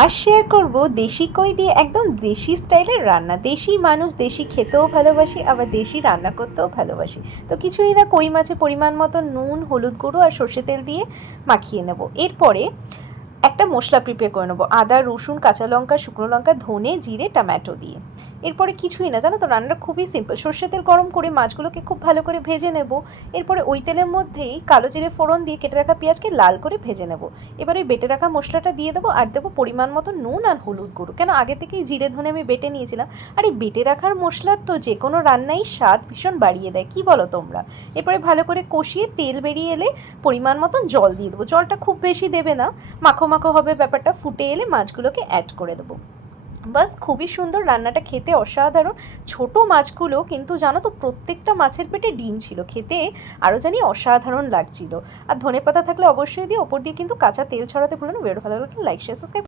আর share করব দেশি কই দিয়ে একদম দেশি স্টাইলের রান্না। দেশি মানুষ দেশি খেতেও ভালোবাসি, আবার দেশি রান্না করতেও ভালোবাসি। তো কিছুই না, কই মাছে পরিমাণ মতো নুন, হলুদ গুঁড়ো আর সর্ষে তেল দিয়ে মাখিয়ে নেব। এরপরে একটা মশলা প্রিপেয়ার করে নেবো, আদা, রসুন, কাঁচা লঙ্কা, শুকনো লঙ্কা, ধনে, জিরে, টমেটো দিয়ে। এরপরে কিছুই না, জানো তো, রান্নাটা খুবই সিম্পল। সর্ষে তেল গরম করে মাছগুলোকে খুব ভালো করে ভেজে নেব। এরপরে ওই তেলের মধ্যেই কালো জিরে ফোড়ন দিয়ে কেটে রাখা পেঁয়াজকে লাল করে ভেজে নেব। এবার ওই বেটে রাখা মশলাটা দিয়ে দেবো, আর দেবো পরিমাণ মতো নুন আর হলুদ গুঁড়ো, কেন আগে থেকেই জিরে ধনে আমি বেটে নিয়েছিলাম। আর এই বেটে রাখার মশলার তো যে কোনো রান্নাই স্বাদ ভীষণ বাড়িয়ে দেয়, কি বলো তোমরা? এরপরে ভালো করে কষিয়ে তেল বেরিয়ে এলে পরিমাণ মতন জল দিয়ে দেবো। জলটা খুব বেশি দেবে না, মাখো মাখো হবে ব্যাপারটা। ফুটে এলে মাছগুলোকে অ্যাড করে দেবো। বাস, খুবই সুন্দর, রান্নাটা খেতে অসাধারণ। ছোট মাছগুলো কিন্তু জানো তো, প্রত্যেকটা মাছের পেটে ডিম ছিল, খেতে আরও জানি অসাধারণ লাগছিল। আর ধনেপাতা থাকলে অবশ্যই দিয়ে, ওপর দিয়ে কিন্তু কাঁচা তেল ছড়াতে ভুলো না। ভিডিওটা ভালো লাগলে লাইক শেয়ার সাবস্ক্রাইব।